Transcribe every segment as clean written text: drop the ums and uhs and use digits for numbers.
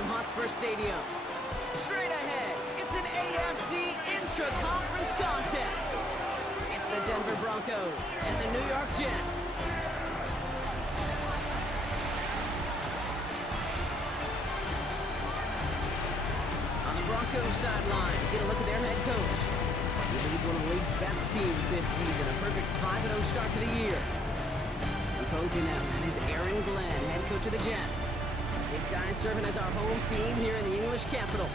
from Hotspur Stadium. Straight ahead, it's an AFC intra-conference contest. It's the Denver Broncos and the New York Jets. On the Broncos sideline, get a look at their head coach. He leads one of the league's best teams this season, a perfect 5-0 start to the year. Opposing them, that is Aaron Glenn, head coach of the Jets. These guys serving as our home team here in the English capital.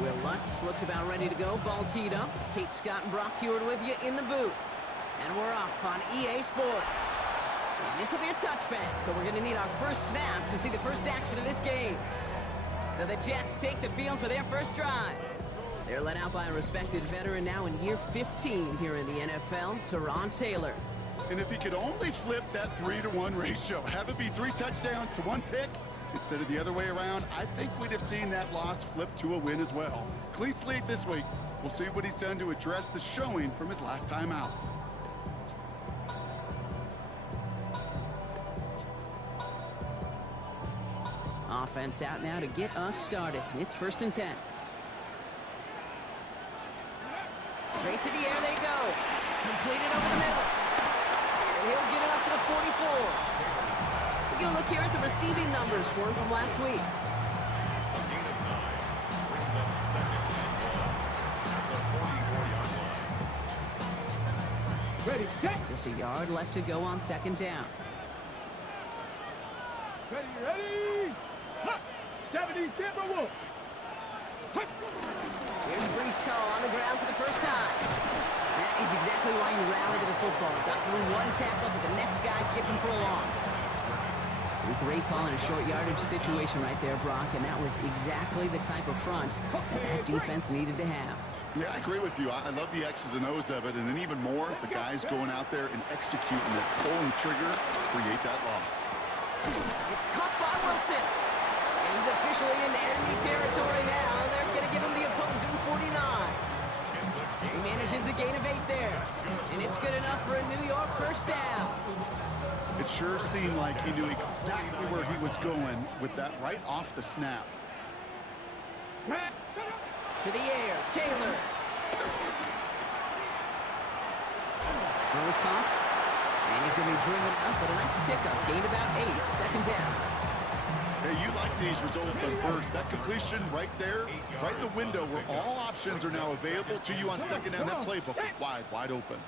Will Lutz looks about ready to go. Ball teed up. Kate Scott and Brock Heward with you in the booth. And we're off on EA Sports. And this will be a touchback, so we're going to need our first snap to see the first action of this game. So the Jets take the field for their first drive. They're led out by a respected veteran now in year 15 here in the NFL, Teron Taylor. And if he could only flip that 3-to-1 ratio, have it be 3 touchdowns to 1 pick, instead of the other way around, I think we'd have seen that loss flip to a win as well. Cleats lead this week. We'll see what he's done to address the showing from his last time out. Offense out now to get us started. It's 1st and 10. Straight to the air they go. Completed over the middle. And he'll get it up to the 44. We're going to look here at the receiving numbers for him from last week. Ready, set. Just a yard left to go on 2nd down. Ready, ready. 70 Timberwolves. Here's Brees Hall on the ground for the first time. That is exactly why you rally to the football. Got through one tackle, but the next guy gets him for a loss. A great call in a short yardage situation right there, Brock, and that was exactly the type of front that defense needed to have. Yeah, I agree with you. I love the X's and O's of it, and then even more, the guys going out there and executing it, pulling the trigger to create that loss. It's caught by Wilson. And he's officially in enemy territory now. They're going to give him the opposing 49. He manages a gain of 8 there. And it's good enough for a New York first down. It sure seemed like he knew exactly where he was going with that right off the snap. To the air, Taylor. Throw is caught. And he's going to be driven out, but a nice pickup. Gained about 8, 2nd down. Hey, you like these results on first. That completion right there, right in the window where all options are now available to you on 2nd down. That playbook wide open.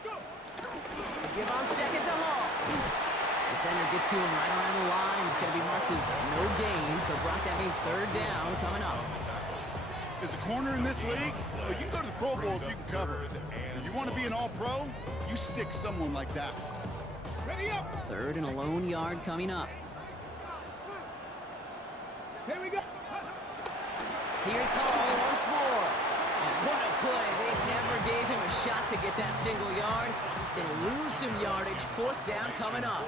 Give on 2nd to Hall. Defender gets to him right around the line. It's going to be marked as no gain. So, Brock, that means 3rd down coming up. As a corner in this league, well, you can go to the Pro Bowl if you can cover. If you want to be an all-pro, you stick someone like that. 3rd and a lone yard coming up. Here we go. Here's Hall once more. And what a play. They never gave him a shot to get that single yard. He's going to lose some yardage. 4th down coming up.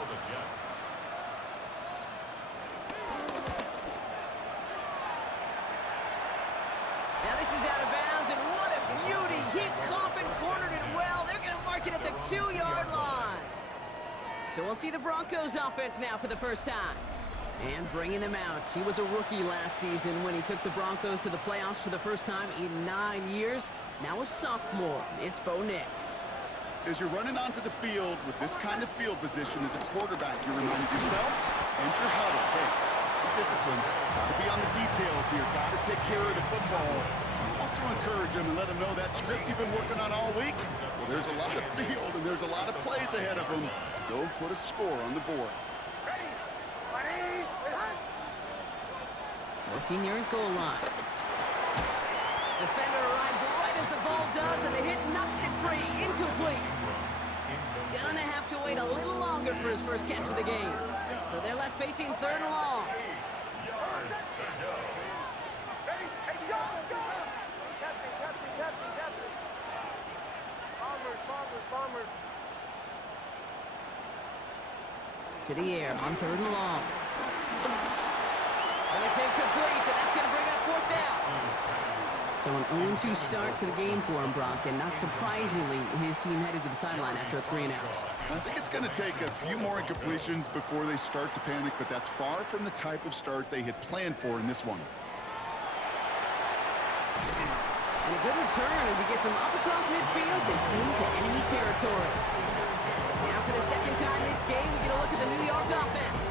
Now this is out of bounds, and what a beauty. He Coffin cornered it well. They're going to mark it at the 2-yard line. So we'll see the Broncos offense now for the first time. And bringing them out. He was a rookie last season when he took the Broncos to the playoffs for the first time in 9 years. Now a sophomore. It's Bo Nix. As you're running onto the field with this kind of field position as a quarterback, you remind yourself and your huddle. Hey, let's be disciplined. Got to be on the details here. Got to take care of the football. Also encourage them and let them know that script you've been working on all week. Well, there's a lot of field and there's a lot of plays ahead of them. Go put a score on the board. Working near his goal line. Defender arrives right as the ball does, and the hit knocks it free. Incomplete. Gonna have to wait a little longer for his first catch of the game. So they're left facing 3rd and long. Bombers. To the air on 3rd and long. And it's incomplete. So an 0-2 start to the game for him, Brock, and not surprisingly, his team headed to the sideline after a 3-and-out. I think it's going to take a few more incompletions before they start to panic, but that's far from the type of start they had planned for in this one. And a good return as he gets him up across midfield and into enemy territory. Now for the second time this game, we get a look at the New York offense.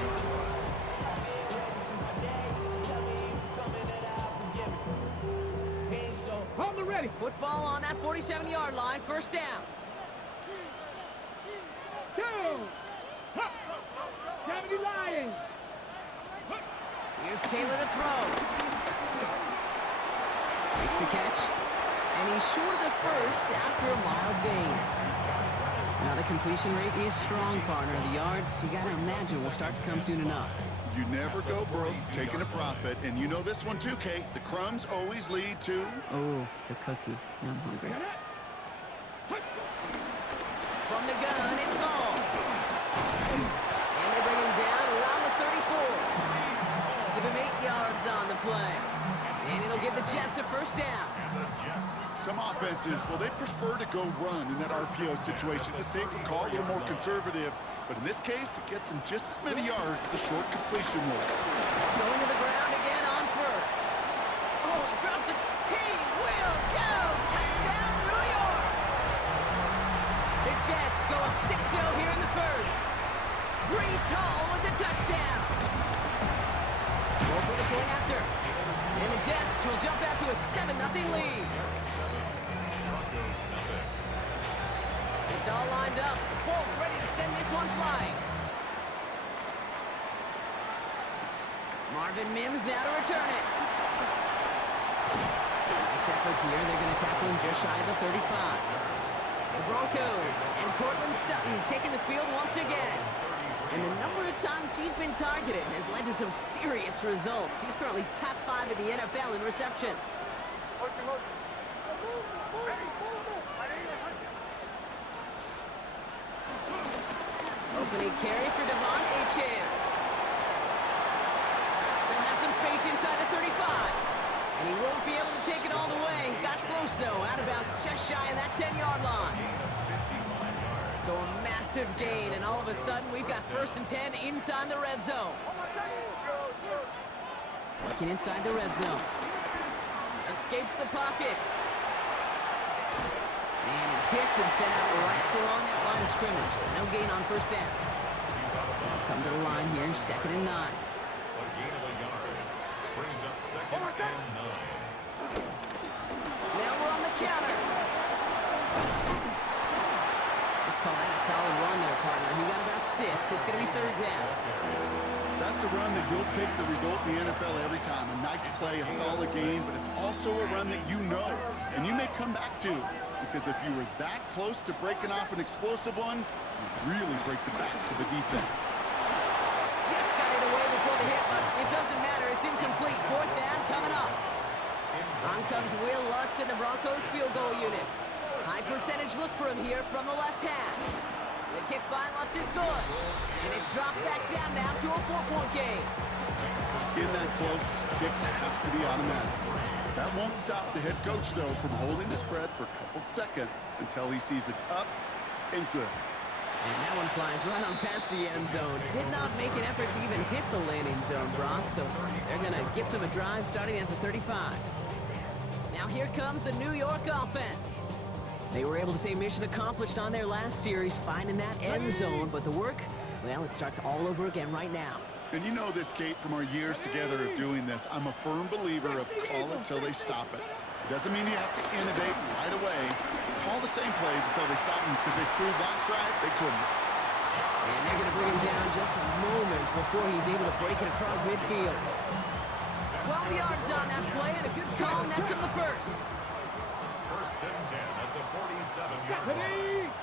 Hold the ready. Football on that 47-yard line, first down. Two. Hup. 70 Lions. Here's Taylor to throw. Makes the catch. And he's short of the first after a mild gain. Now the completion rate is strong, partner. The yards, you gotta imagine, will start to come soon enough. You never go broke taking a profit, and you know this one too, Kate. The crumbs always lead to... Oh, the cookie. Now I'm hungry. From the gun, it's all. And they bring him down around the 34. Give him 8 yards on the play. And it'll give the Jets a first down. Some offenses, well, they prefer to go run in that RPO situation. It's a safer call, a little more conservative. But in this case, it gets him just as many yards as a short completion will. Going to the ground again on first. Oh, he drops it. He will go. Touchdown, New York. The Jets go up 6-0 here in the first. Breece Hall with the touchdown. Go for the point after. And the Jets will jump out to a 7-0 lead. It's all lined up. Folk ready to send this one flying. Marvin Mims now to return it. Nice effort here. They're going to tackle him just shy of the 35. The Broncos and Cortland Sutton taking the field once again. And the number of times he's been targeted has led to some serious results. He's currently top 5 in the NFL in receptions. Opening carry for Devon Achane. Still has some space inside the 35. And he won't be able to take it all the way. Got close, though. Out of bounds just shy of that 10-yard line. So a massive gain, and all of a sudden, we've got 1st and 10 inside the red zone. Working inside the red zone. Escapes the pocket. And he's hit and sent out right along that line of scrimmage. So no gain on first down. Now come to the line here, 2nd and 9. A gain of a yard. Brings up 2nd and 9. Now we're on the counter. Let's call that a solid run there, partner. He got about 6. It's going to be 3rd down. That's a run that you'll take the result in the NFL every time. A nice play, a solid game, but it's also a run that you know and you may come back to. Because if you were that close to breaking off an explosive one, you'd really break the backs of the defense. Just got it away before the hit, but it doesn't matter. It's incomplete. 4th down coming up. On comes Will Lutz in the Broncos field goal unit. High percentage look for him here from the left half. The kick by Lutz is good. And it's dropped back down now to a 4-point game. In that close, kicks have to be automatic. That won't stop the head coach, though, from holding the spread for a couple seconds until he sees it's up and good. And that one flies right on past the end zone. Did not make an effort to even hit the landing zone, Brock, so they're going to gift him a drive starting at the 35. Now here comes the New York offense. They were able to say mission accomplished on their last series, finding that end zone, but the work, well, it starts all over again right now. And you know this, Kate, from our years together of doing this. I'm a firm believer of call it till they stop it. It doesn't mean you have to innovate right away. Call the same plays until they stop them, because they proved last drive they couldn't. And they're going to bring him down just a moment before he's able to break it across midfield. 12 yards on that play, and a good call nets him the first. 1st and 10 at the 47-yard line.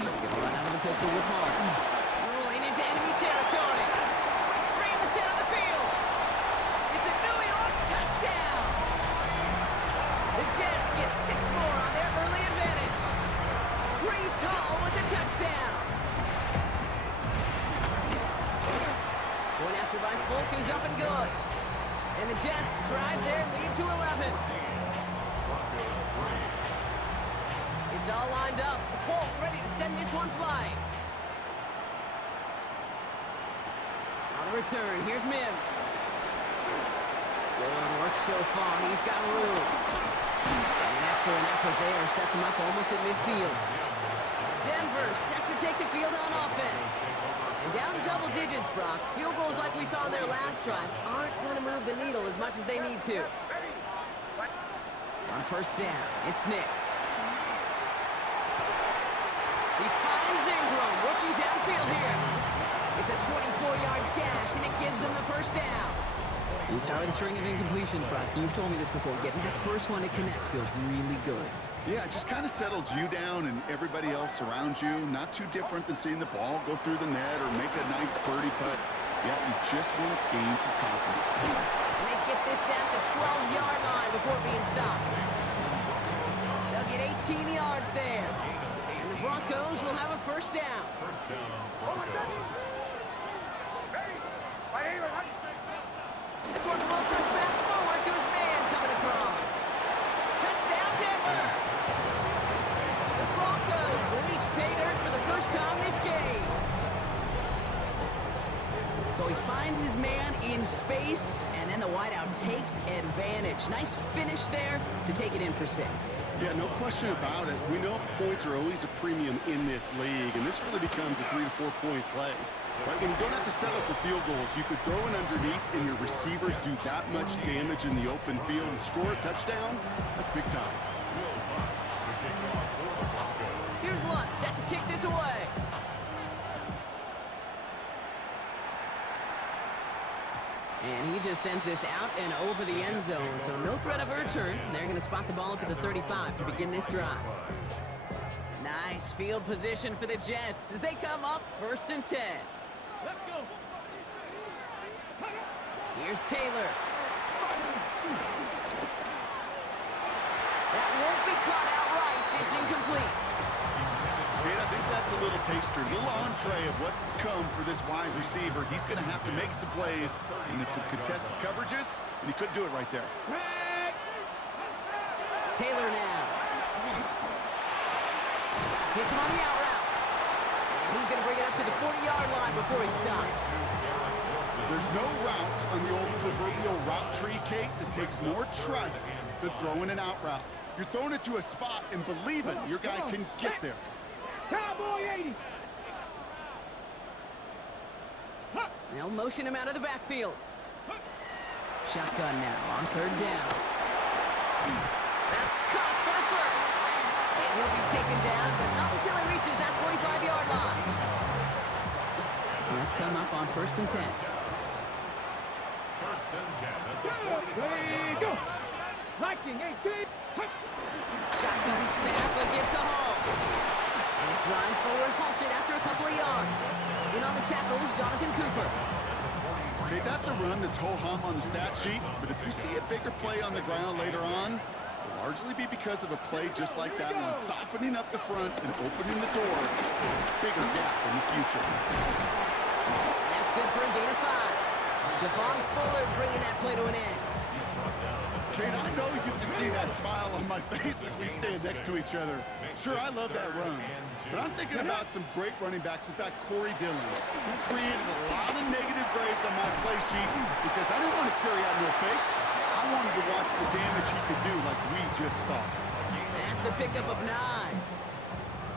Run out of the pistol with Hall. Rolling into enemy territory. Breaks free in the center of the field. It's a New York touchdown. The Jets get 6 more on their early advantage. Breece Hall with the touchdown. Going after by Folk is up and good. And the Jets drive their lead to 11. Broncos 3. It's all lined up. Folk ready to send this one flying. On the return, here's Mims. Good work so far. He's got room. And an excellent effort there sets him up almost at midfield. Denver set to take the field on offense. And down double digits, Brock. Field goals like we saw in their last drive aren't going to move the needle as much as they need to. On first down, it's Nix. He finds Ingram working downfield here. It's a 24-yard gash, and it gives them the first down. You start with a string of incompletions, Brock. You've told me this before. Getting that first one to connect feels really good. Yeah, it just kind of settles you down and everybody else around you. Not too different than seeing the ball go through the net or make a nice birdie putt. Yeah, you just want to gain some confidence. And they get this down to the 12-yard line before being stopped. They'll get 18 yards there. And the Broncos will have a first down. First down, Broncos. This one's a little touch pass forward to his man coming across. Touchdown, Denver! The Broncos reach pay dirt for the first time this game. So he finds his man in space, and then the wideout takes advantage. Nice finish there to take it in for 6. Yeah, no question about it. We know points are always a premium in this league, and this really becomes a 3 to 4 point play. Right, when you don't have to settle for field goals, you could throw it underneath and your receivers do that much damage in the open field and score a touchdown. That's big time. Here's Lutz set to kick this away. And he just sends this out and over the end zone, so no threat of a return. They're going to spot the ball up at the 35 to begin this drive. Nice field position for the Jets as they come up 1st and 10. Let's go. Here's Taylor. That won't be caught outright. It's incomplete. Kate, I think that's a little taster, a little entree of what's to come for this wide receiver. He's going to have to make some plays into some contested coverages, and he couldn't do it right there. Taylor now. Hits him on the out route. And he's going to bring it up to the 40-yard line before he stops. There's no routes on the old proverbial route tree, Kate, that takes more trust than throwing an out route. You're throwing it to a spot and believing your guy can get there. Cowboy 80. They'll motion him out of the backfield. Shotgun now on 3rd down. That's caught for the first. And he'll be taken down, but not until he reaches that 45-yard line. They'll come up on 1st and 10. First and 10 at the 40. Ready, go. Liking 18. Shotgun snap, a gift to Hall. And his ride forward halted after a couple of yards. In on the tackle was Jonathan Cooper. Okay, that's a run that's ho-hum on the stat sheet, but if you see a bigger play on the ground later on, it'll largely be because of a play just like that one, softening up the front and opening the door for a bigger gap in the future. That's good for a gain of 5. Devon Fuller bringing that play to an end. Kate, I know you can see that smile on my face as we stand next to each other. Sure, I love that run, but I'm thinking about some great running backs. In fact, Corey Dillon, who created a lot of negative grades on my play sheet because I didn't want to carry out no fake. I wanted to watch the damage he could do like we just saw. That's a pickup of 9.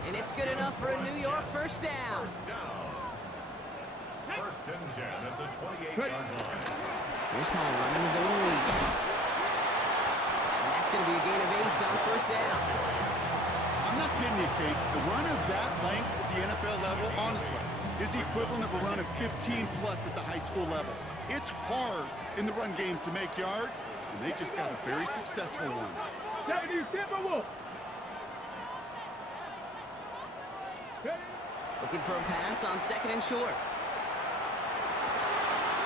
And it's good enough for a New York first down. First and 10 at the 28-yard line. Here's Hall running his own lead. And that's going to be a gain of 8 on 1st down. I'm not kidding you, Kate. The run of that length at the NFL level, honestly, is the equivalent of a run of 15-plus at the high school level. It's hard in the run game to make yards, and they just got a very successful one. W Timberwolves. Looking for a pass on 2nd and short.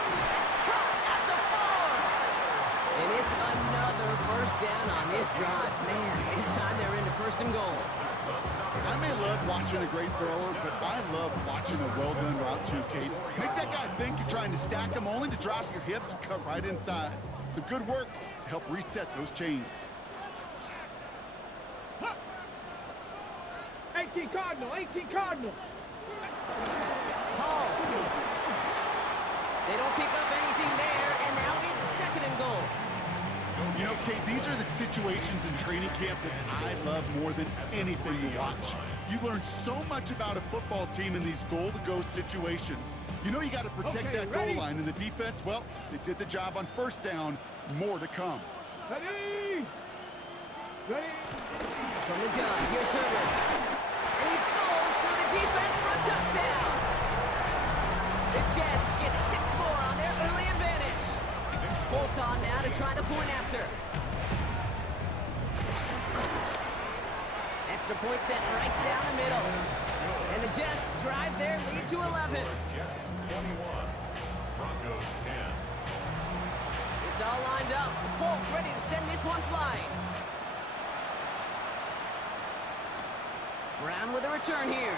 That's caught at the 4. And it's another first down on this drive. Man, this time they're into 1st and goal. I may love watching a great thrower, but I love watching a well-done route too, Kate. Make that guy think you're trying to stack him only to drop your hips and cut right inside. So good work to help reset those chains. 18 Cardinal, 18 Cardinal. Hall. They don't pick up anything there, and now it's 2nd and goal. You know, Kate, these are the situations in training camp that I love more than anything to watch. You learn so much about a football team in these goal-to-go situations. You know you got to protect that goal line, and the defense, well, they did the job on 1st down. More to come. Ready? Ready? From the gun, here's Herbert. And he falls through the defense for a touchdown. The Jets get 6 more on their early advantage. Full on now to try the point after. Extra point set right down the middle. And the Jets drive their lead to 11. Jets 21, Broncos 10. It's all lined up. Folk ready to send this one flying. Brown with a return here.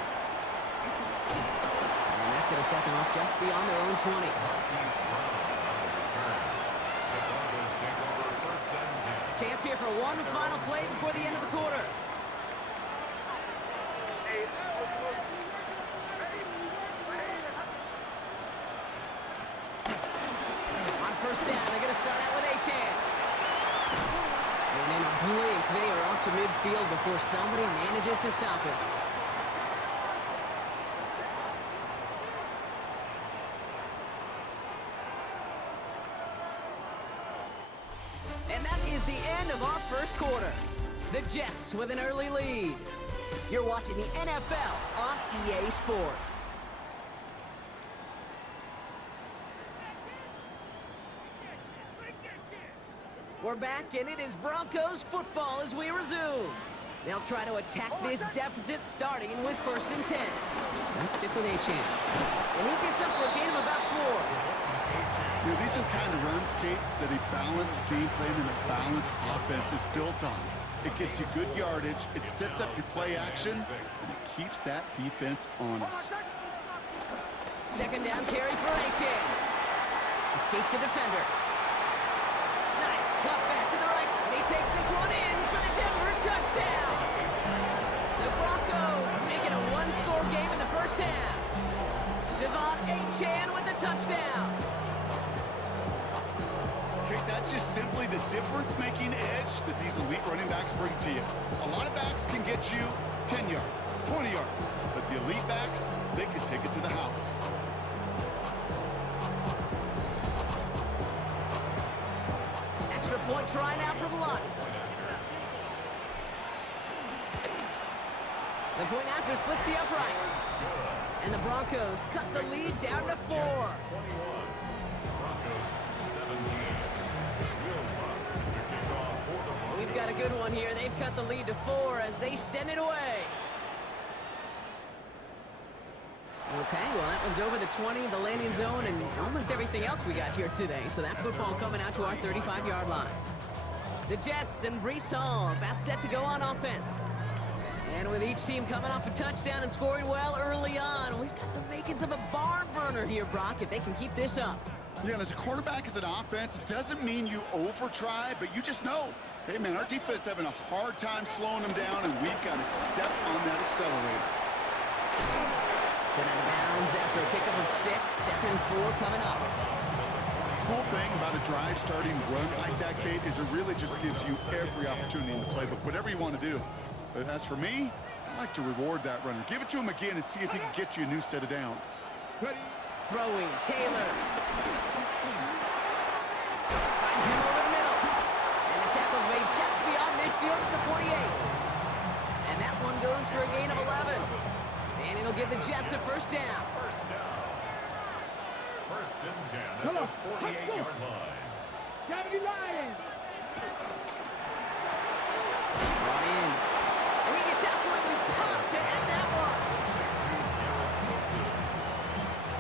And that's going to set them up just beyond their own 20. Marquise Brown on the return. The Broncos take over 1st and 10. Chance here for one final play before the end of the quarter. On 1st down, they're going to start out with Achan. And in a blink, they are off to midfield before somebody manages to stop it. And that is the end of our 1st quarter. The Jets with an early lead. You're watching the NFL on EA Sports. We're back, and it is Broncos football as we resume. They'll try to attack this deficit starting with 1st and 10. Let's stick with Achan. And he gets up for a gain of about 4. You know, these are the kind of runs, Kate, that a balanced game plan and a balanced offense is built on. It gets you good yardage, it sets up your play action, and it keeps that defense honest. 2nd down carry for Achan. Escapes a defender. Nice cut back to the right, and he takes this one in for the Denver touchdown. The Broncos make it a 1-score game in the 1st half. Devon Achan with the touchdown. Kate, that's just simply the difference-making edge that these elite running backs bring to you. A lot of backs can get you 10 yards, 20 yards, but the elite backs, they can take it to the house. Extra point try now from Lutz. The point after splits the uprights. And the Broncos cut the lead down to 4. 21, Broncos 17. Will Lutz to kick off for the Broncos. We've got a good one here. They've cut the lead to 4 as they send it away. Okay, well, that one's over the 20, the landing zone, and almost everything else we got here today. So that football coming out to our 35-yard line. The Jets and Breece Hall about set to go on offense. And with each team coming off a touchdown and scoring well early on, we've got the makings of a barn burner here, Brock, if they can keep this up. Yeah, and as a quarterback, as an offense, it doesn't mean you over-try, but you just know, hey, man, our defense having a hard time slowing them down, and we've got to step on that accelerator. Set out of bounds after a pickup of 6, 2nd and 4 coming up. Cool thing about a drive starting run like that, Kate, is it really just gives you every opportunity in the playbook, whatever you want to do. But as for me, I like to reward that runner. Give it to him again and see if he can get you a new set of downs. Ready? Throwing, Taylor. Finds him over the middle. And the tackle's made just beyond midfield at the 48. And that one goes for a gain of 11. And it'll give the Jets a 1st down. 1st down. 1st and 10 at Come the on, let's 48-yard line. Gravity riding. Brought in. And he gets absolutely pumped to end that one.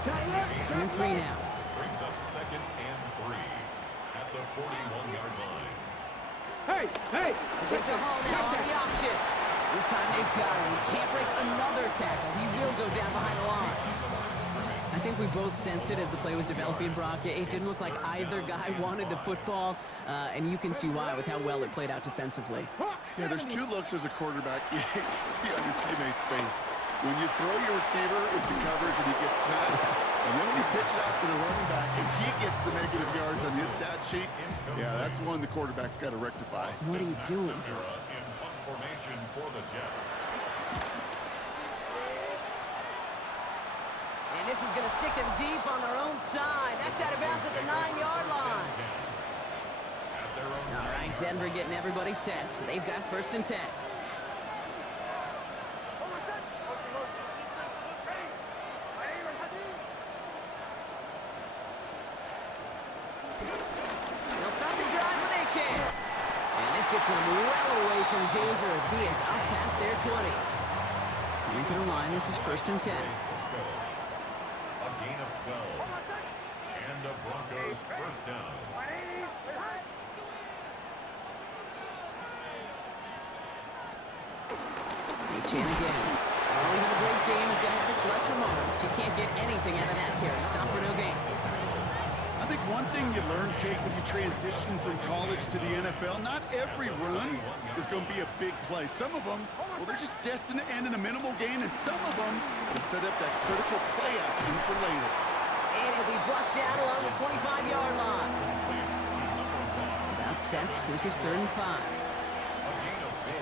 Tyler, 2nd and 3 now. Brings up 2nd and 3 at the 41-yard line. Hey, hey. Get to Hall now on the option. This time they've got him. He can't break another tackle. He will go down behind the line. I think we both sensed it as the play was developing, Brock. It didn't look like either guy wanted the football, and you can see why with how well it played out defensively. Yeah, there's two looks as a quarterback you hate to see on your teammate's face. When you throw your receiver into coverage and he gets smacked, and then when you pitch it out to the running back and he gets the negative yards on his stat sheet, yeah, that's one the quarterback's got to rectify. What are you doing, bro? In punt formation for the Jets. And this is going to stick them deep on their own side. That's out of bounds at the 9-yard line. All right, Denver getting everybody set. So they've got 1st and 10. They'll start the drive with a chance. And this gets them well away from danger as he is up past their 20. Coming to the line, this is 1st and 10. A gain of 12. And the Broncos 1st down. Chan again. Well, even a great game is going to have its lesser moments. You can't get anything out of that carry. Stop for no gain. I think one thing you learn, Kate, when you transition from college to the NFL, not every run is going to be a big play. Some of them, well, they're just destined to end in a minimal gain, and some of them will set up that critical play action for later. And it'll be blocked down along the 25-yard line. About set. This is 3rd and 5. A gain of 4.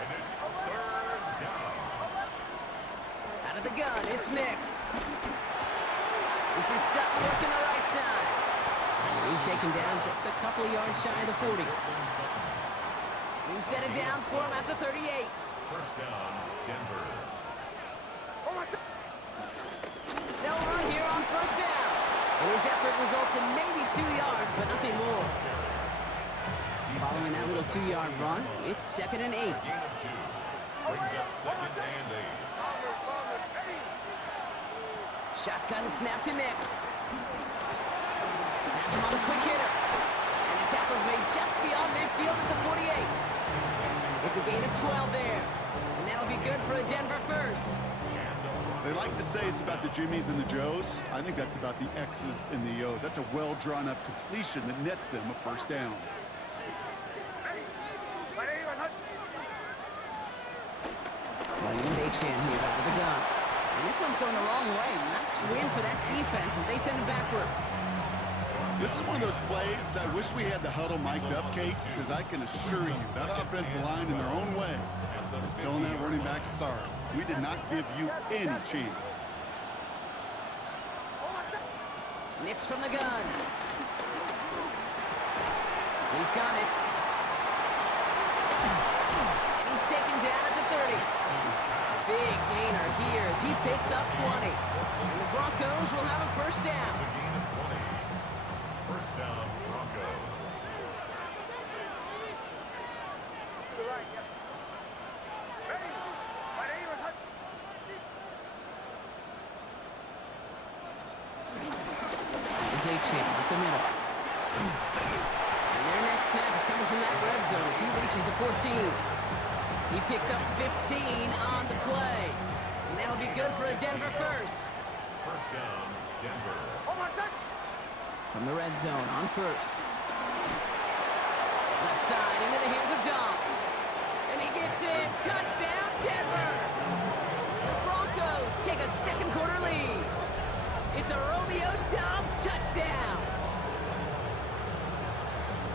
And it's 3rd down. Out of the gun, it's Nix. This is Sutton working the right side. And he's taken down just a couple of yards shy of the 40. New set of downs for him at the 38. 1st down, Denver. They'll run here on 1st down. And his effort results in maybe 2 yards, but nothing more. Following that little 2-yard run, it's 2nd and 8. Gain of 2. Brings up 2nd and 8. Shotgun snap to Nix. That's him on a quick hitter. And the tackle's made just beyond midfield at the 48. It's a gain of 12 there. And that'll be good for a Denver 1st. They like to say it's about the Jimmies and the Joes. I think that's about the X's and the O's. That's a well-drawn-up completion that nets them a 1st down. Playing Chan here out of the gun. And this one's going the wrong way. Nice win for that defense as they send him backwards. This is one of those plays that I wish we had the huddle mic'd up, Kate, because I can assure you that offensive line in their own way is telling that running back, sorry, we did not give you any chance. Nix from the gun. He's got it. And he's taken down at the 30. Big gainer here as he picks up 20. And the Broncos will have a 1st down. It's a gain of 20. 1st down, Broncos. Here's Chan up the middle. And their next snap is coming from that red zone as he reaches the 14. He picks up 15 on the play. And that'll be good for a Denver 1st. 1st down, Denver. From the red zone on 1st. Left side into the hands of Dobbs. And he gets in. Touchdown, Denver! The Broncos take a 2nd quarter lead. It's a Romeo Dobbs touchdown.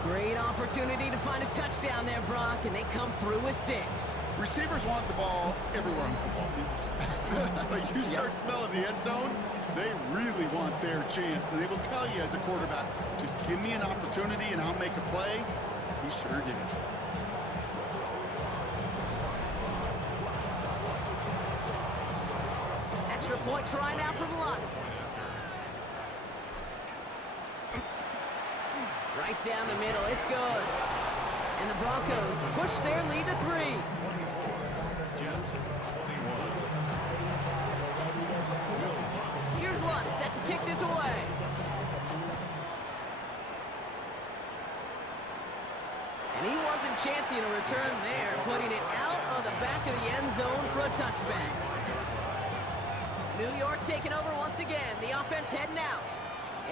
Great opportunity to find a touchdown there, Brock, and they come through with 6. Receivers want the ball everywhere on the football field. But you start smelling the end zone, they really want their chance. And they will tell you as a quarterback, just give me an opportunity and I'll make a play. He sure did. Extra point try now from Lutz. Right down the middle, it's good. And the Broncos push their lead to 3. Jets 21. Here's Lutz set to kick this away. And he wasn't chancing a return there, putting it out of the back of the end zone for a touchback. New York taking over once again. The offense heading out.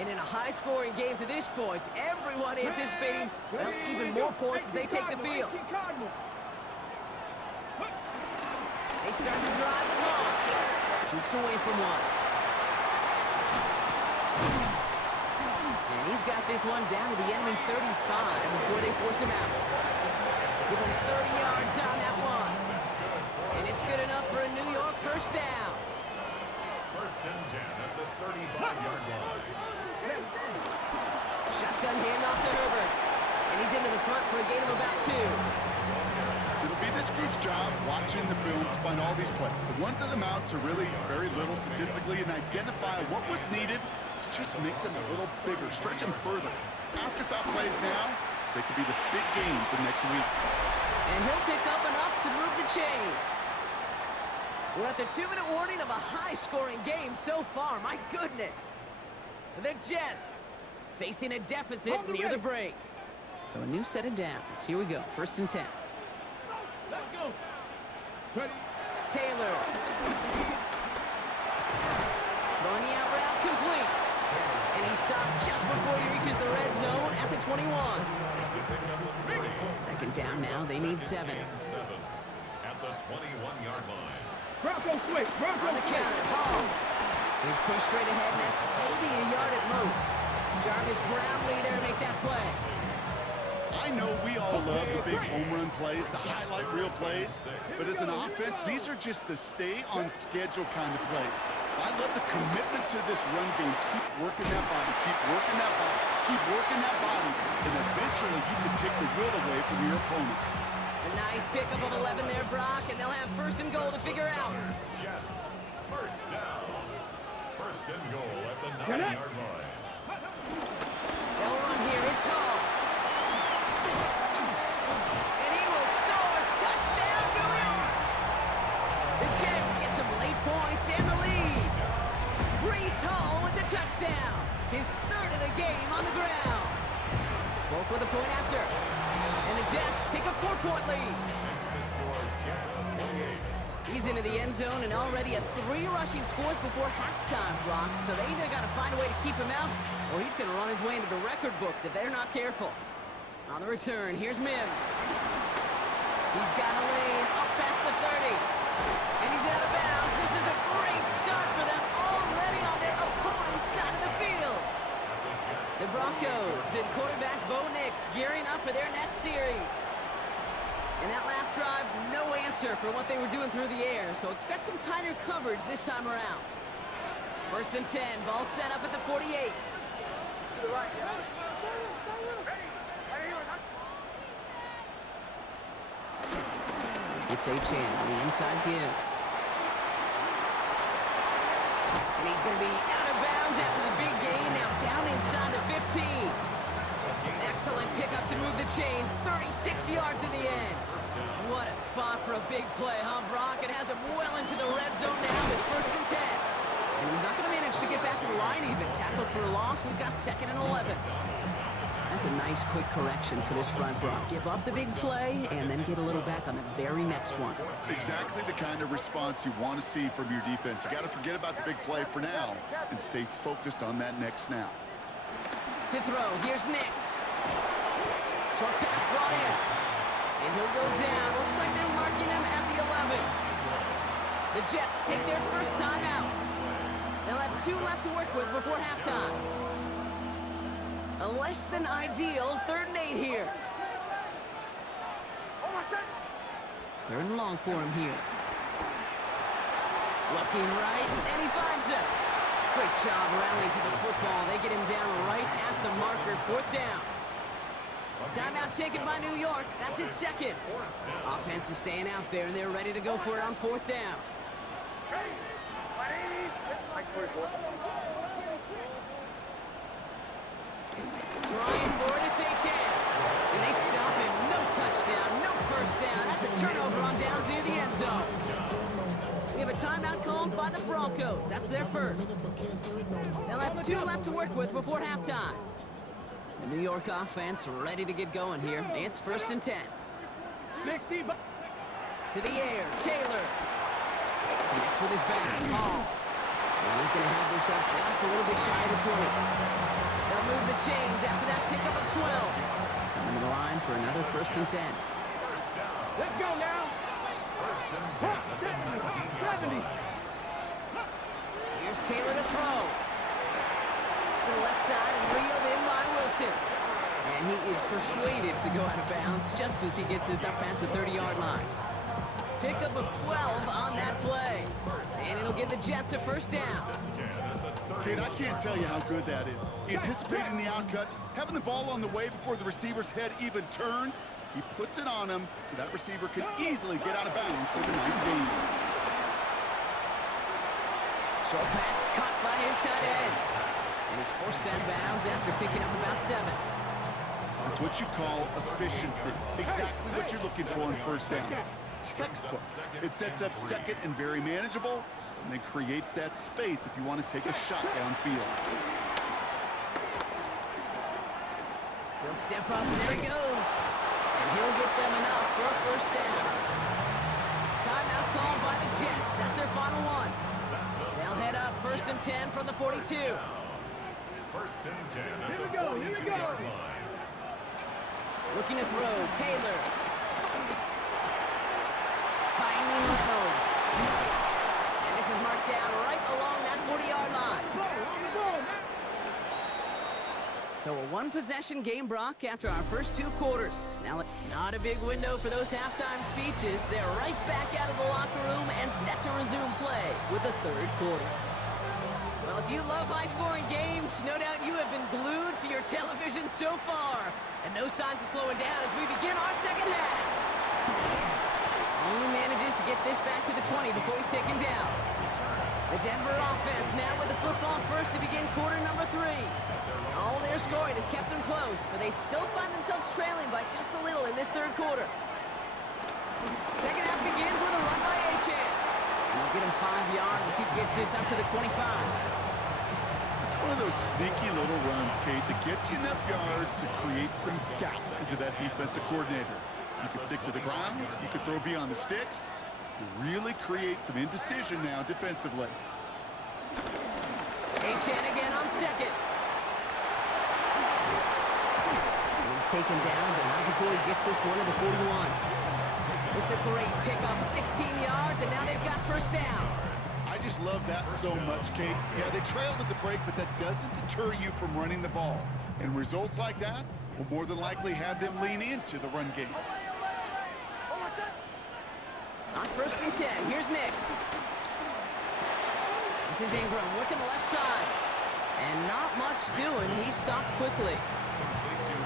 And in a high-scoring game to this point, everyone anticipating, well, even more points as they take the field. They start to drive it home. Jukes away from one. And he's got this one down to the enemy 35 before they force him out. Give him 30 yards on that one. And it's good enough for a New York first down. First and 10 at the 35-yard line. Shotgun handoff to Herbert. And he's into the front for a gain of about 2. It'll be this group's job watching the film to find all these plays. The ones that amount to really very little statistically and identify what was needed to just make them a little bigger, stretch them further. Afterthought plays now, they could be the big gains of next week. And he'll pick up enough to move the chains. We're at the 2-minute warning of a high-scoring game so far. My goodness. The Jets facing a deficit near the break. So a new set of downs. Here we go. First and 10. Let's go. Ready. Taylor. Throwing the out route complete. And he stopped just before he reaches the red zone at the 21. Second down now. They need 7. At the 21-yard line. Bronco quick. Bronco On the counter, Hall. He's pushed straight ahead, and that's maybe a yard at most. Jarvis Brownlee there to make that play. I know we all love the big home run plays, the highlight reel plays, but as an offense, these are just the stay-on-schedule kind of plays. I love the commitment to this run game. Keep working that body, keep working that body, keep working that body, and eventually you can take the will away from your opponent. A nice pickup of 11 there, Brock, and they'll have first and goal to figure out. Jets, first down. First and goal at the 9-yard line. They'll run here. It's Hall. And he will score. Touchdown, New York! The Jets get some late points and the lead. Breece Hall with the touchdown. His third of the game on the ground. Volk with a point after. And the Jets take a 4-point lead. Makes the score Jets 28. He's into the end zone and already at 3 rushing scores before halftime, Brock. So they either got to find a way to keep him out, or he's going to run his way into the record books if they're not careful. On the return, here's Mims. He's got a lane up past the 30. And he's out of bounds. This is a great start for them already on their opponent's side of the field. The Broncos and quarterback Bo Nix gearing up for their next series. And that last drive, no answer for what they were doing through the air, so expect some tighter coverage this time around. First and 10, ball set up at the 48. It's Achane on the inside give. And he's going to be out of bounds after the big gain, now down inside the 15. Excellent pickup to move the chains, 36 yards in the end. What a spot for a big play, huh, Brock? It has him well into the red zone now with first and 10. And he's not going to manage to get back to the line even. Tackled for a loss, we've got second and 11. That's a nice quick correction for this front, Brock. Give up the big play and then get a little back on the very next one. Exactly the kind of response you want to see from your defense. You got to forget about the big play for now and stay focused on that next snap. To throw, here's Nix. Short pass brought in. And he'll go down. Looks like they're marking him at the 11. The Jets take their first time out. They'll have 2 left to work with before halftime. A less than ideal 3rd and 8 here. 3rd and long for him here. Looking right, and he finds him. Great job rallying to the football. They get him down right at the marker, 4th down. Timeout taken by New York. That's its second. Offense is staying out there, and they're ready to go for it on 4th down. Trying for it, it's Achane. And they stop him. No touchdown, no first down. That's a turnover on downs near the end zone. We have a timeout called by the Broncos. That's their first. They'll have 2 left to work with before halftime. The New York offense ready to get going here. It's first and 10. To the air, Taylor. Connects with his back. Hall. And he's going to have this up just a little bit shy of the 20. They'll move the chains after that pickup of 12. Coming to the line for another 1st and 10. Let's go now. First and 10 at the 19-yard 70. line. Here's Taylor to throw. To the left side and reeled in by Wilson. And he is persuaded to go out of bounds just as he gets this up past the 30-yard line. Pickup of 12 on that play. And it'll give the Jets a 1st down. Kate, I can't tell you how good that is. Anticipating the outcut, having the ball on the way before the receiver's head even turns, he puts it on him so that receiver can easily get out of bounds for the nice gain. Short pass caught by his tight end. And he's forced out of bounds after picking up about 7. That's what you call efficiency. Exactly what you're looking for in 1st down. Textbook. It sets up 2nd and very manageable, and then creates that space if you want to take a shot downfield. He'll step up, and there he goes. And he'll get them enough for a 1st down. Timeout called by the Jets. That's their final one. They'll head up 1st and 10 from the 42. 1st and 10 at the 42-yard line. Looking to throw, Taylor. Finding Reynolds. And this is marked down right along that 40-yard line. So a 1-possession game, Brock, after our first 2 quarters. Now, not a big window for those halftime speeches. They're right back out of the locker room and set to resume play with the 3rd quarter. Well, if you love high-scoring games, no doubt you have been glued to your television so far. And no signs of slowing down as we begin our 2nd half. Only manages to get this back to the 20 before he's taken down. The Denver offense now with the football first to begin quarter number 3. All their scoring has kept them close, but they still find themselves trailing by just a little in this 3rd quarter. 2nd half begins with a run by Achane. And they'll get him 5 yards as he gets this up to the 25. It's one of those sneaky little runs, Kate, that gets you enough yards to create some doubt into that defensive coordinator. You can stick to the ground, you can throw beyond the sticks. You really create some indecision now defensively. Achane again on 2nd. He's taken down, but not before he gets this one to the 41. It's a great pickup, 16 yards, and now they've got 1st down. I just love that so much, Kate. Yeah, they trailed at the break, but that doesn't deter you from running the ball. And results like that will more than likely have them lean into the run game. On 1st and 10, here's Nix. This is Ingram working the left side. And not much doing. He stopped quickly.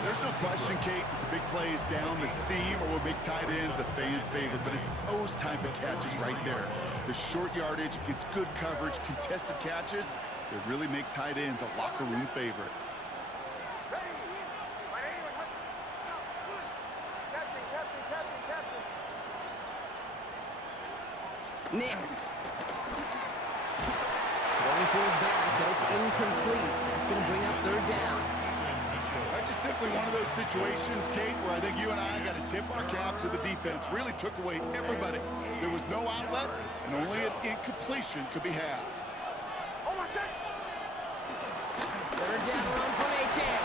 There's no question, Kate, that the big plays down the seam or will make tight ends a fan favorite, but it's those type of catches right there. The short yardage, gets good coverage, contested catches, that really make tight ends a locker room favorite. Nix. Going for his back, but it's incomplete. That's going to bring up 3rd down. That's just simply one of those situations, Kate, where I think you and I got to tip our cap to the defense. Really took away everybody. There was no outlet, and only an incompletion could be had. 3rd down run from Achane.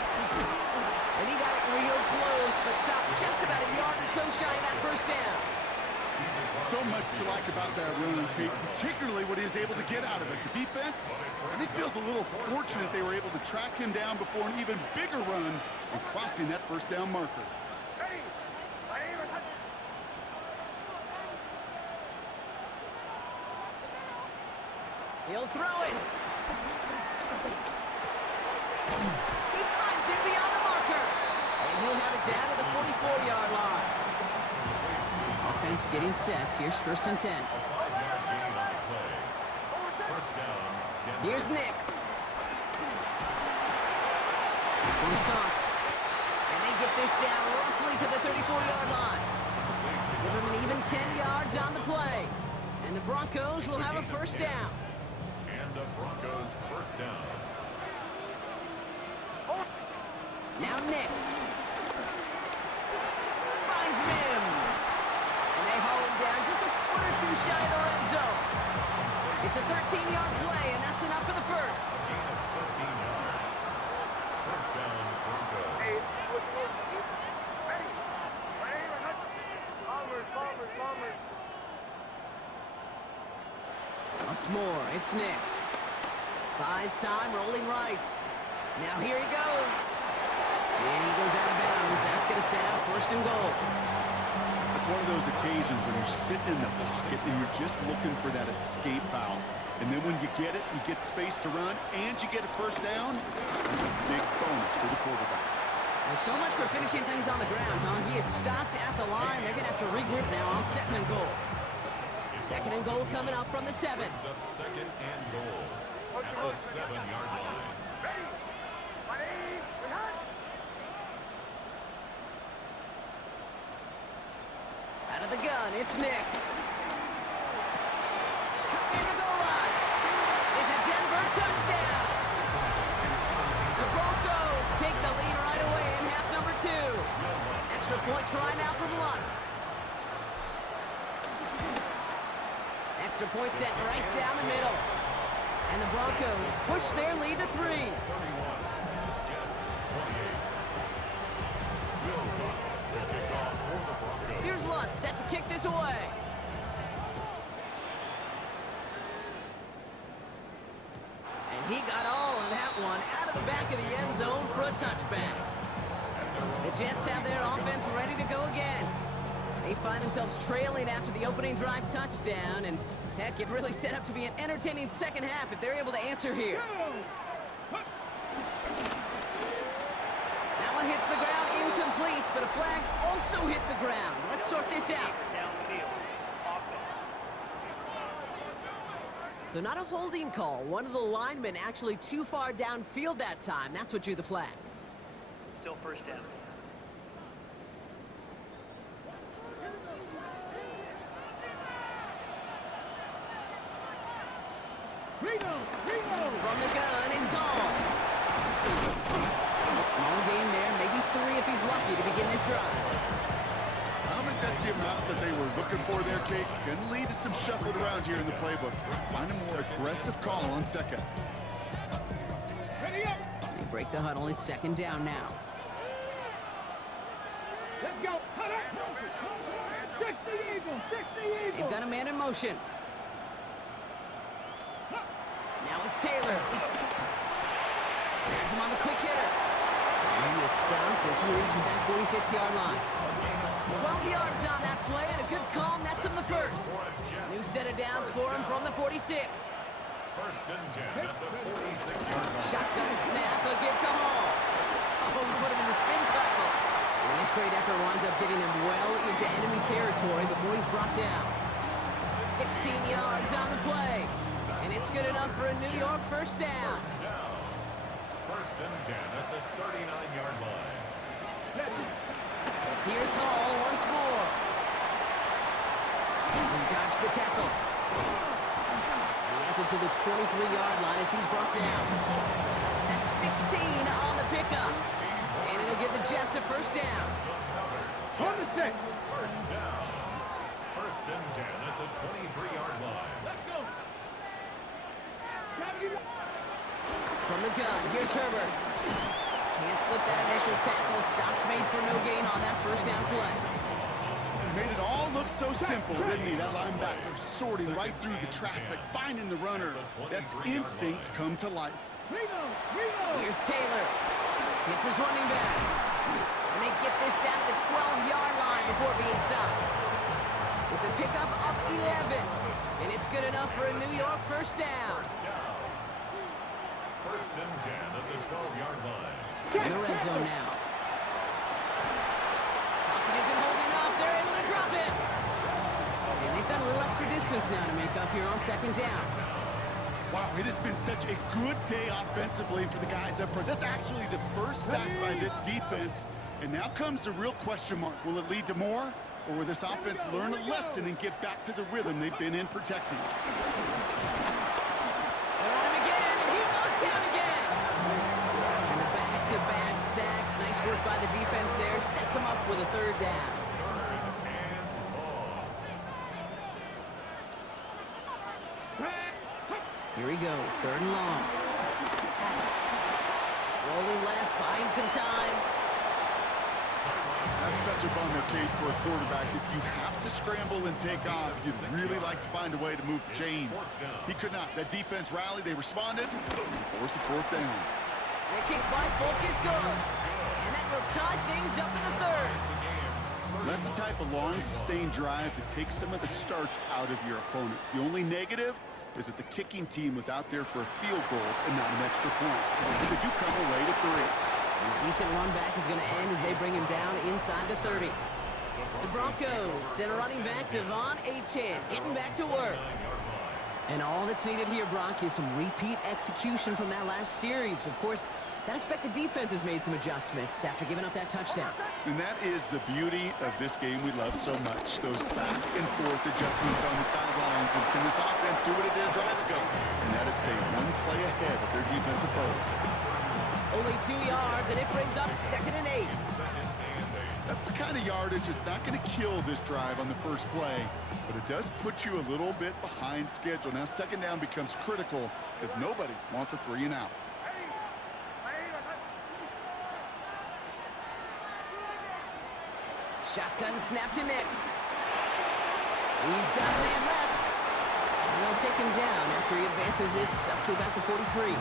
And he got it real close, but stopped just about a yard or so shy of that 1st down. So much to like about that run, Kate, particularly what he was able to get out of it. The defense, I think, feels a little fortunate they were able to track him down before an even bigger run and crossing that 1st down marker. He'll throw it. He finds it beyond the marker. And he'll have it down to the 44-yard line. Offense getting set. Here's 1st and 10. Here's Nix. This one's caught. And they get this down roughly to the 34-yard line. Give them an even 10 yards on the play. And the Broncos will have a 1st down. And the Broncos 1st down. Now Nix. Finds Mims. And they haul him down just a foot or two shy of the red zone. It's a 13-yard play, and that's enough for the first. Gain of 13 yards. First down, Broncos. Hey, ready? Ready or not? Bombers. Once more, it's Nix. Buys time, rolling right. Now here he goes. And he goes out of bounds. That's going to set up first and goal. It's one of those occasions when you're sitting in the pocket and you're just looking for that escape valve. And then when you get it, you get space to run, and you get a first down. That's a big bonus for the quarterback. Well, so much for finishing things on the ground, huh? He is stopped at the line. They're going to have to regroup now on second and goal. Second and goal coming up from the 7. Brings up second and goal at the 7-yard line. Ready? Out of the gun, it's Nix. Cut near the goal line. Is it Denver? Touchdown! The Broncos take the lead right away in half number 2. Extra point try now from Lutz. Extra point set right down the middle. And the Broncos push their lead to 3. 31, Jets 28. Will Lutz will kick off for the Broncos. Here's Lutz set to kick this away. And he got all of that one out of the back of the end zone for a touchback. The Jets have their offense ready to go again. They find themselves trailing after the opening drive touchdown, and heck, it really set up to be an entertaining second half if they're able to answer here. That one hits the ground, incomplete, but a flag also hit the ground. Let's sort this out. So not a holding call. One of the linemen actually too far downfield that time. That's what drew the flag. Still first down. From the gun, it's all. Long gain there, maybe 3 if he's lucky to begin this drive. I don't think that's the amount that they were looking for there, Kate. Going to lead to some shuffled around here in the playbook. Find a more aggressive call on second. They break the huddle. It's second down now. Let's go. Fix the Eagle. They've got a man in motion. Now it's Taylor. Has him on the quick hitter. And he is stopped as he reaches that 46-yard line. 12 yards on that play, and a good call nets him the first. New set of downs for him from the 46. First and 10 at the 46-yard line. Shotgun snap, a give to Hall. Oh, he put him in the spin cycle. And this great effort winds up getting him well into enemy territory before he's brought down. 16 yards on the play. And it's good enough for a New York first down. First and 10 at the 39-yard line. Here's Hall once more. He dodged the tackle. And he has it to the 23-yard line as he's brought down. That's 16 on the pickup. And it'll give the Jets a first down. On the 6. First down. First and 10 at the 23-yard line. Let's go. From the gun, here's Herbert. Can't slip that initial tackle. Stops made for no gain on that first down play. Made it all look so simple, didn't he? That linebacker sorting right through the traffic, finding the runner. That's instincts come to life. Here's Taylor. Hits his running back. And they get this down to the 12-yard line before being stopped. It's a pickup of 11. And it's good enough for a New York first down. First and 10 at the 12-yard line. In the red zone now. Pocket isn't holding up. They're able to drop it. And they've got a little extra distance now to make up here on second down. Wow, it has been such a good day offensively for the guys up front. That's actually the first sack by this defense. And now comes the real question mark. Will it lead to more? Or will this offense learn a lesson and get back to the rhythm they've been in protecting? They're at him again, and he goes down again. And the back-to-back sacks. Nice work by the defense there. Sets him up with a third down. Third and long. Here he goes, 3rd and long. Rolling left, buying some time. That's such a bummer, Kate, for a quarterback. If you have to scramble and take off, you'd really like to find a way to move the chains. He could not. That defense rallied. They responded. Forced a 4th down. The kick by Folk is good. And that will tie things up in the 3rd. That's the type of long, sustained drive that takes some of the starch out of your opponent. The only negative is that the kicking team was out there for a field goal and not an extra point. But they do come away to 3. And a decent run back is going to end as they bring him down inside the 30. The Broncos send a running back, Devon Achane, getting back to work. And all that's needed here, Brock, is some repeat execution from that last series. Of course, I expect the defense has made some adjustments after giving up that touchdown. And that is the beauty of this game we love so much. Those back and forth adjustments on the sidelines. And can this offense do what it did a drive ago? And that is stay one play ahead of their defensive foes. Only 2 yards, and it brings up 2nd and 8. That's the kind of yardage that's not going to kill this drive on the first play, but it does put you a little bit behind schedule. Now 2nd down becomes critical because nobody wants a 3 and out. Shotgun snap to Nix. He's got a man left. And they'll take him down after he advances this up to about the 43.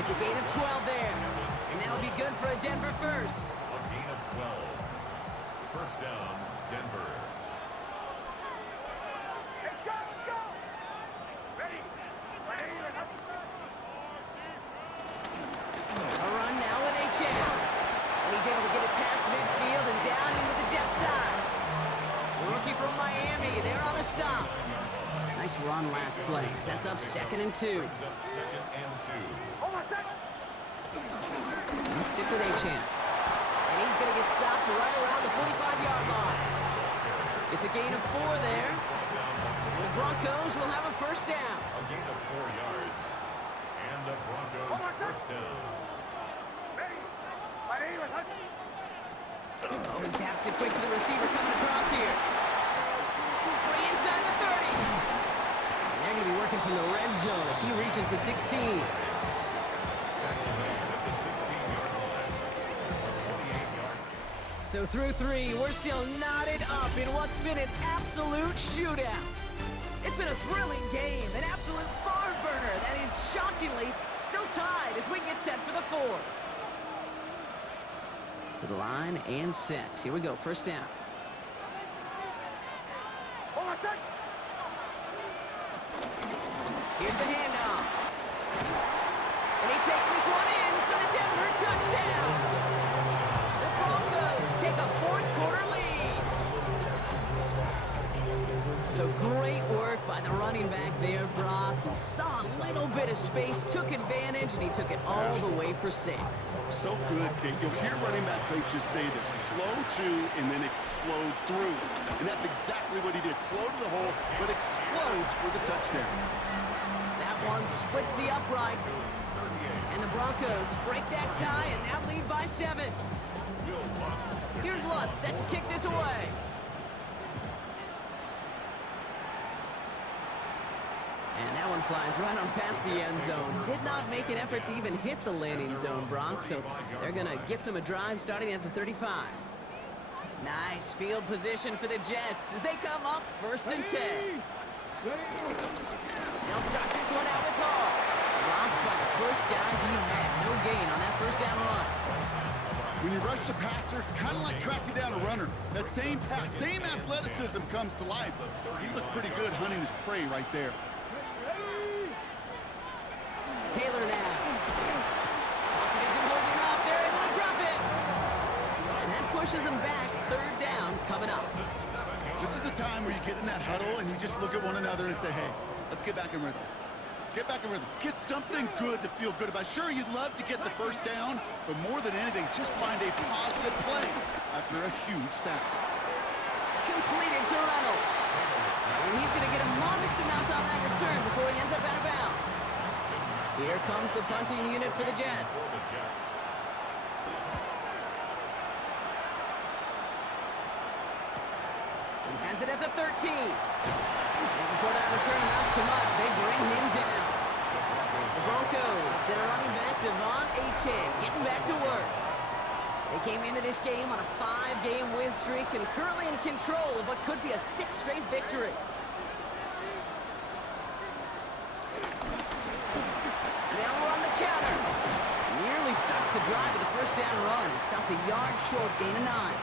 It's a gain of 12 there. And that'll be good for a Denver first. A gain of 12. 1st down, Denver. Hey, shot, let's go! Ready? A run now with Achane. And he's able to get it past midfield and down into the Jet side. The rookie from Miami, they're on the stop. Nice run last play. Sets up 2nd and 2. Brings up 2nd and 2. Hold on a second. And stick with Achane. And he's going to get stopped right around the 45-yard line. It's a gain of 4 there. And the Broncos will have a 1st down. A gain of 4 yards. And the Broncos 1st down. Oh, he taps it quick to the receiver coming across here. Free inside the 30. And they're going to be working from the red zone as he reaches the 16. So through 3, we're still knotted up in what's been an absolute shootout. It's been a thrilling game, an absolute barn burner that is shockingly still tied as we get set for the 4th. To the line and set. Here we go, 1st down. Hold on a second. Here's the handoff. And he takes this one in for the Denver touchdown. The Broncos take a 4th quarter lead. So great work by the running back there, Brock. He saw a little bit of space, took advantage, and he took it all the way for 6. So good, Kate. You'll hear running back coaches say this: slow to and then explode through. And that's exactly what he did. Slow to the hole, but explodes for the touchdown. That one splits the uprights. And the Broncos break that tie and now lead by 7. Here's Lutz set to kick this away. And that one flies right on past the end zone. Did not make an effort to even hit the landing zone, Brock, so they're going to gift him a drive starting at the 35. Nice field position for the Jets as they come up 1st and 10. They'll start this one out with Hall. Robbed by the first guy he had. No gain on that 1st down run. When you rush the passer, it's kind of like tracking down a runner. That same athleticism comes to life. He looked pretty good hunting his prey right there. Taylor now. Pocket isn't holding up. They're able to drop it. And that pushes them back. 3rd down coming up. This is a time where you get in that huddle and you just look at one another and say, hey, let's get back in rhythm. Get back in rhythm. Get something good to feel good about. Sure, you'd love to get the 1st down, but more than anything, just find a positive play after a huge sack. Completed to Reynolds. And he's going to get a modest amount on that return before he ends up out of bounds. Here comes the punting unit for the Jets. He has it at the 13. And before that return amounts to much, they bring him down. Broncos send a running back, Devon Achane, getting back to work. They came into this game on a 5-game win streak and currently in control of what could be a 6th straight victory. Now we're on the counter. Nearly starts the drive with a first down run. Stopped a yard short, gain of 9.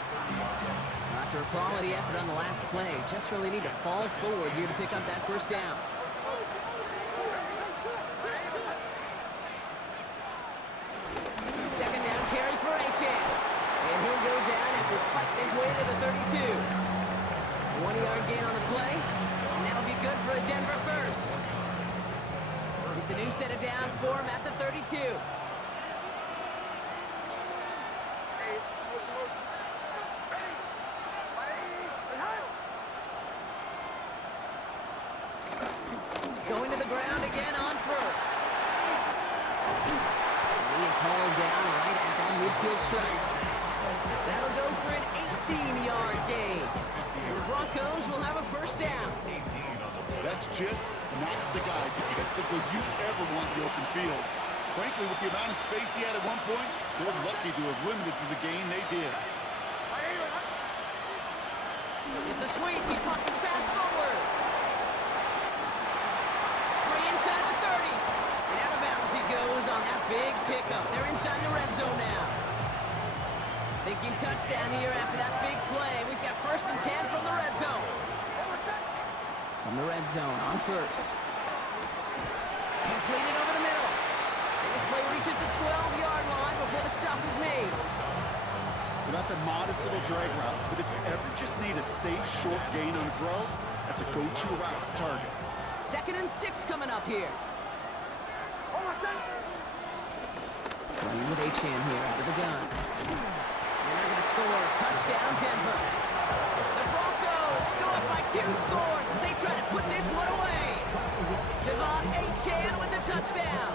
After a quality effort on the last play, just really need to fall forward here to pick up that first down. Second down carry for Achane. And he'll go down after fighting his way to the 32. 20-yard gain on the play, and that'll be good for a Denver first. It's a new set of downs for him at the 32. Going to the ground again on first. And he is hauled down right at that midfield stripe. That'll go for an 18-yard gain. And the Broncos will have a first down. That's just not the guy defensively you ever want in the open field. Frankly, with the amount of space he had at one point, they're lucky to have limited to the gain they did. It's a sweep. He pops the pass forward. Free inside the 30. And out of bounds he goes on that big pickup. They're inside the red zone now. Thinking touchdown here after that big play. We've got 1st and 10 from the red zone. From the red zone on first. Completed over the middle. And this play reaches the 12-yard line before the stop is made. Well, that's a modest little drag route, but if you ever just need a safe, short gain on a throw, that's a go-to route to target. 2nd and 6 coming up here. Running with Achane here out of the gun. And they're going to score. Touchdown, Denver. The Broncos go up by 2 scores as they try to put this one away. Devon Achane with the touchdown.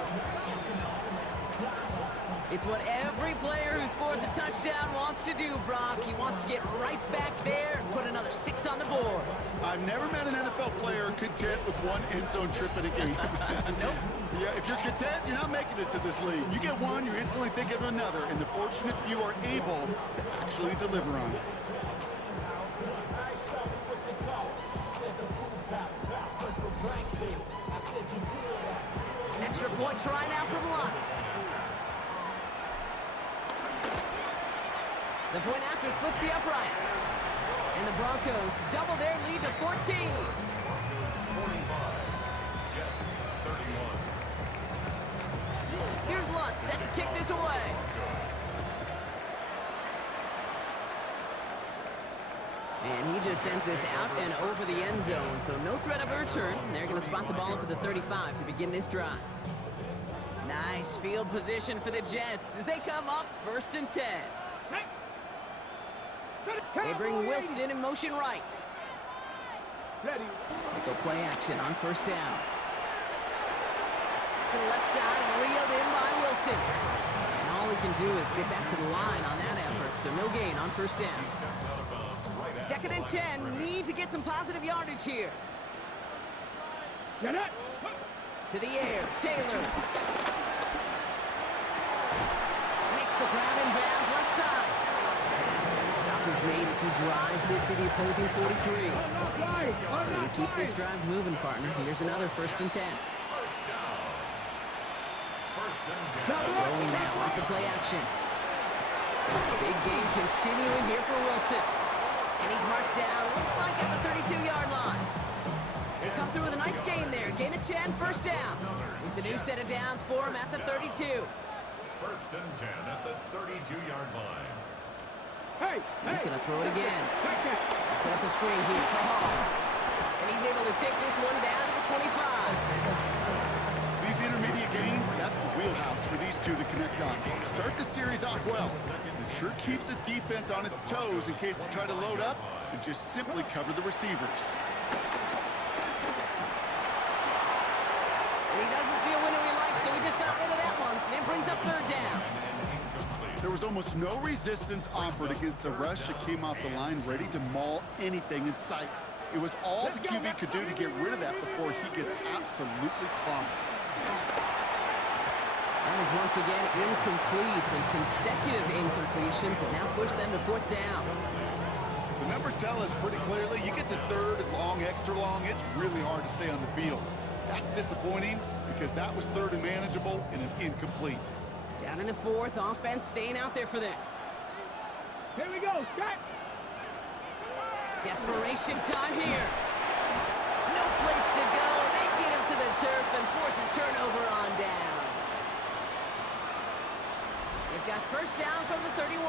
It's what every player who scores a touchdown wants to do, Brock. He wants to get right back there and put another 6 on the board. I've never met an NFL player content with one end zone trip in a game. Nope. Yeah, if you're content, you're not making it to this league. You get one, you're instantly thinking of another, and the fortunate few are able to actually deliver on it. Extra point try now from Lutz. The point after splits the uprights. And the Broncos double their lead to 14. 45. Jets 31. Here's Lutz set to kick this away. And he just sends this out and over the end zone, so no threat of a return. They're going to spot the ball up at the 35 to begin this drive. Nice field position for the Jets as they come up 1st and 10. They bring Wilson in motion right. They go play action on 1st down. To the left side and reeled in by Wilson. And all he can do is get back to the line on that effort, so no gain on 1st down. 2nd and 10, need to get some positive yardage here. To the air, Taylor. Makes the grab in bounds left side. And the stop is made as he drives this to the opposing 43. And keep this drive moving, partner. Here's another 1st and 10. Throwing now off the play action. Big game continuing here for Wilson. And he's marked down, looks like at the 32-yard line. They come through with a nice gain there. Gain of 10, 1st down. It's a new set of downs for him at the 32. 1st and 10 at the 32-yard line. He's going to throw it again. Set up the screen here for Hall. And he's able to take this one down to the 25. These intermediate gains, that's the wheelhouse for these two to connect on. Start the series off well. It sure keeps the defense on its toes in case they try to load up and just simply cover the receivers. And he doesn't see a window he likes, so he just got rid of that one. Then brings up 3rd down. There was almost no resistance offered against the rush that came off the line ready to maul anything in sight. It was all the QB could do to get rid of that before he gets absolutely clobbered. That is once again incomplete, and consecutive incompletions have now pushed them to fourth down. The numbers tell us pretty clearly, you get to third and long, extra long, it's really hard to stay on the field. That's disappointing because that was third and manageable and an incomplete. Down in the fourth, offense staying out there for this. Here we go, start. Desperation time here. No place to go. They get him to the turf and force a turnover on downs. They've got first down from the 31.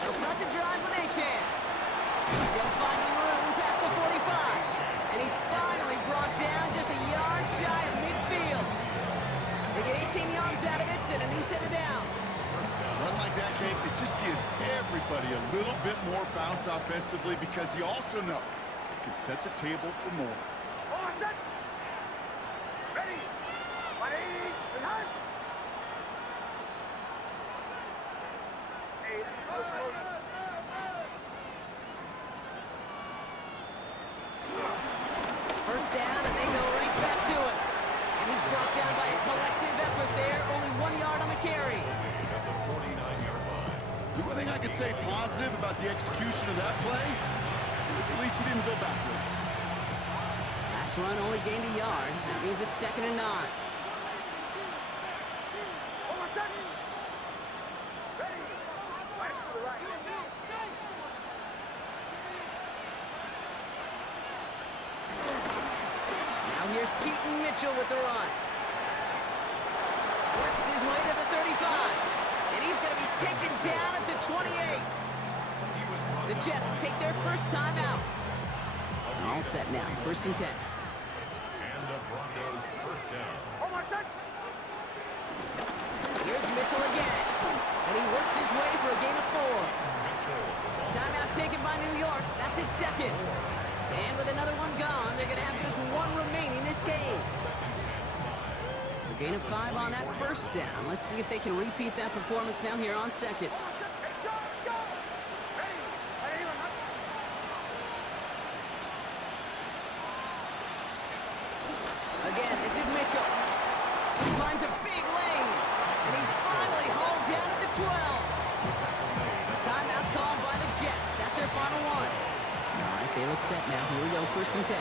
They'll start the drive with Achan. Still finding room past the 45. And he's finally brought down just a yard shy of midfield. They get 18 yards out of it and a new set of downs. Run like that, Kate, it just gives everybody a little bit more bounce offensively because you also know it can set the table for more. All set. Ready. 180. Return. 8. First down, and they go right back to it. And he's brought down by a collective effort there. Only 1 yard on the carry. The one thing I could say positive about the execution of that play is at least he didn't go backwards. Last run only gained a yard. That means it's 2nd and 9. All set. Ready. Right to the right. Now here's Keaton Mitchell with the run. Works his way to the 35. And he's going to be taken down at the 28. The Jets take their first time out. All set now, 1st and 10. And the Broncos first down. All set. Here's Mitchell again. And he works his way for a gain of 4. Timeout taken by New York. That's its 2nd. And with another one gone, they're going to have just 1 remaining this game. So gain of 5 on that first down. Let's see if they can repeat that performance now here on 2nd. Hey, Sean, let's go. Ready. 180. Again, this is Mitchell. He finds a big lane. And he's finally hauled down at the 12. Timeout called by the Jets. That's their final one. All right, they look set now. Here we go, 1st and 10.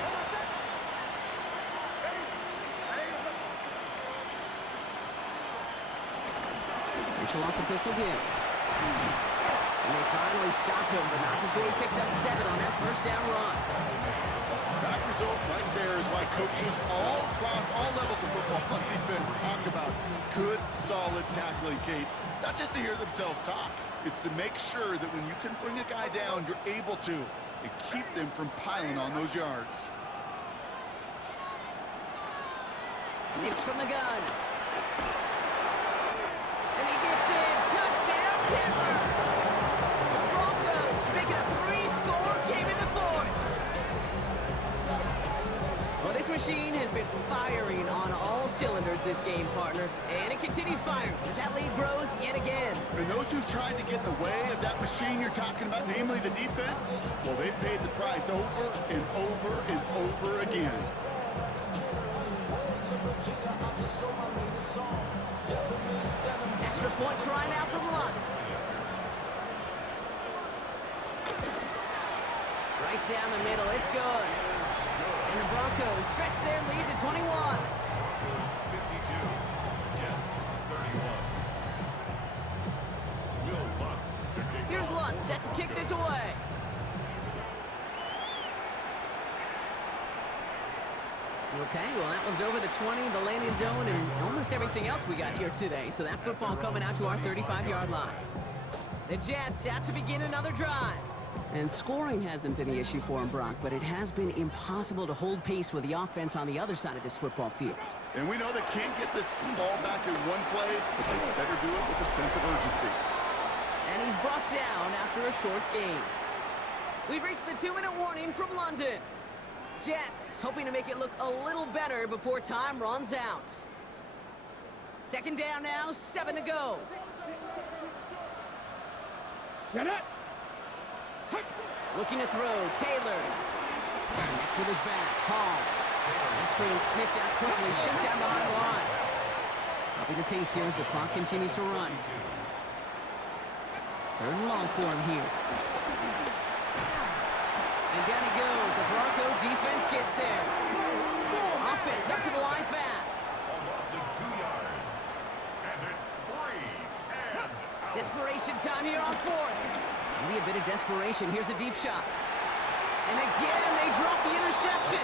Mitchell off the pistol give. And they finally stop him, but not before he picked up 7 on that first down run. That result right there is why coaches all across all levels of football on defense talk about good, solid tackling, Kate. It's not just to hear themselves talk. It's to make sure that when you can bring a guy down, you're able to, and keep them from piling on those yards. Nicks from the gun. And he gets in. Touchdown, Denver. The Broncos make it a 3-score game in the 4th. Well, this machine has been firing on all cylinders this game, partner. And it continues firing as that lead grows yet again. And those who've tried to get in the way of that machine you're talking about, namely the defense, well, they've paid the price over and over and over again. Extra point try now from Lutz. Right down the middle, it's good. And the Broncos stretch their lead to 21. Broncos 52, Jets 31. Will Lutz to kick Here's off. Lutz set to kick this away. Okay, well, that one's over the 20, the landing zone, and almost everything else we got here today. So that football coming out to our 35-yard line. The Jets out to begin another drive. And scoring hasn't been the issue for him, Brock, but it has been impossible to hold pace with the offense on the other side of this football field. And we know they can't get this ball back in one play, but they better do it with a sense of urgency. And he's brought down after a short gain. We've reached the 2-minute warning from London. Jets hoping to make it look a little better before time runs out. 2nd down now, 7 to go. Get it. Looking to throw, Taylor. Next with his back, Hall. That screen sniffed out quickly, shut down behind the line. Upping the pace here as the clock continues to run. Third and long for him here. And down he goes. The Bronco defense gets there. Offense up to the line fast. A loss of 2 yards. And it's 3 and out. Desperation time here on fourth. Maybe a bit of desperation. Here's a deep shot. And again, they drop the interception.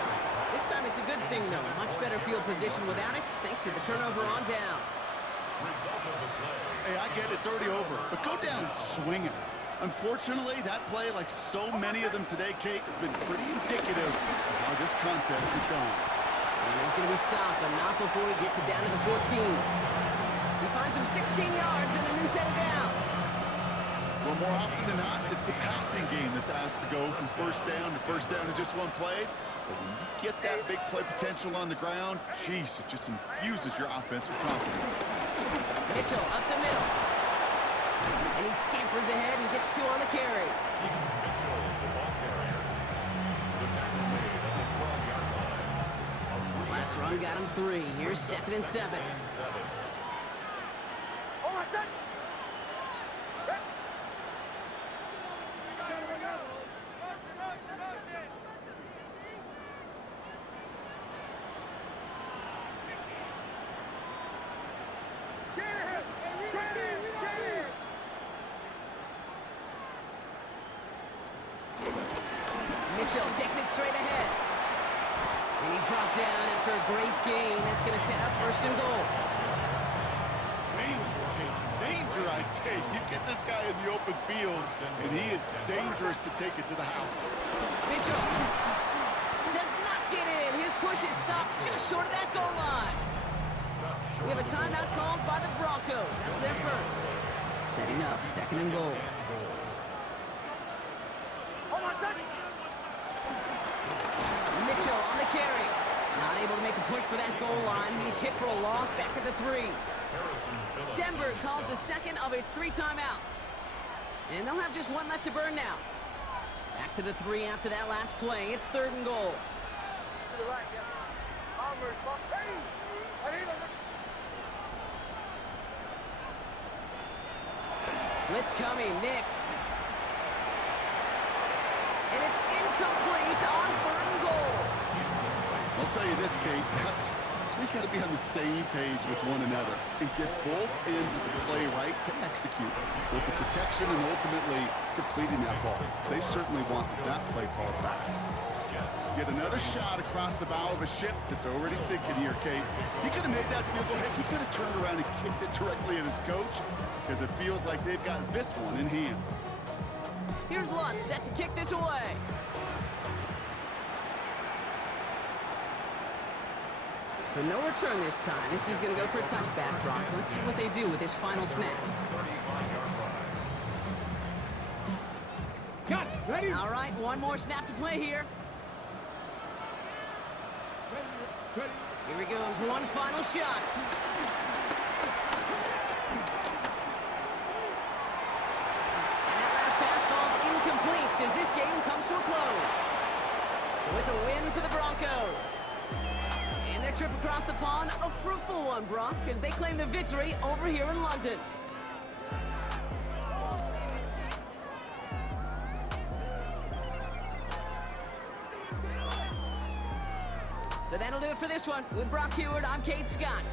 This time it's a good thing, though. Much better field position without it, thanks to the turnover on downs. Result of the play. Hey, I get it's already over, but go down swinging. Unfortunately, that play, like so many of them today, Kate, has been pretty indicative of how this contest has gone. And he's going to be stopped, but not before he gets it down to the 14. He finds him 16 yards and a new set of downs. Well, more often than not, it's the passing game that's asked to go from first down in just one play. But when you get that big play potential on the ground, geez, it just infuses your offense with confidence. Mitchell up the middle. And he scampers ahead and gets 2 on the carry. Mitchell, the ball carrier. The tackle made at the 12-yard line. Last run got him 3. Here's 2nd and 7. Hold on, set. Mitchell takes it straight ahead. And he's brought down after a great gain. That's going to set up 1st and goal. Danger, Kate. Danger, I say. You get this guy in the open field, and he is dangerous to take it to the house. Mitchell does not get in. His push is stopped just short of that goal line. We have a timeout called by the Broncos. That's their first. Setting up 2nd and goal. Hold on, set. Mitchell on the carry. Not able to make a push for that goal line. He's hit for a loss back at the 3. Denver calls the 2nd of its 3 timeouts. And they'll have just 1 left to burn now. Back to the 3 after that last play. It's 3rd and goal. To the right, yeah. Armor's ball. Hey! I need a... Blitz coming, Nix. And it's incomplete on 3rd and goal. I'll tell you this, Kate, we got to be on the same page with one another and get both ends of the play right to execute with the protection and ultimately completing that ball. They certainly want that play called back. Get another shot across the bow of a ship that's already sinking here, Kate. He could have made that field goal. Heck, he could have turned around and kicked it directly at his coach because it feels like they've got this one in hand. Here's Lutz set to kick this away. So no return this time. This is going to go for a touchback, Brock. Let's see what they do with this final snap. Got it. Ready? All right, 1 more snap to play here. Ready. Here he goes, 1 final shot. And that last pass falls incomplete as this game comes to a close. So it's a win for the Broncos. And their trip across the pond, a fruitful one, Brock, as they claim the victory over here in London. So that'll do it for this one. With Brock Heward, I'm Kate Scott.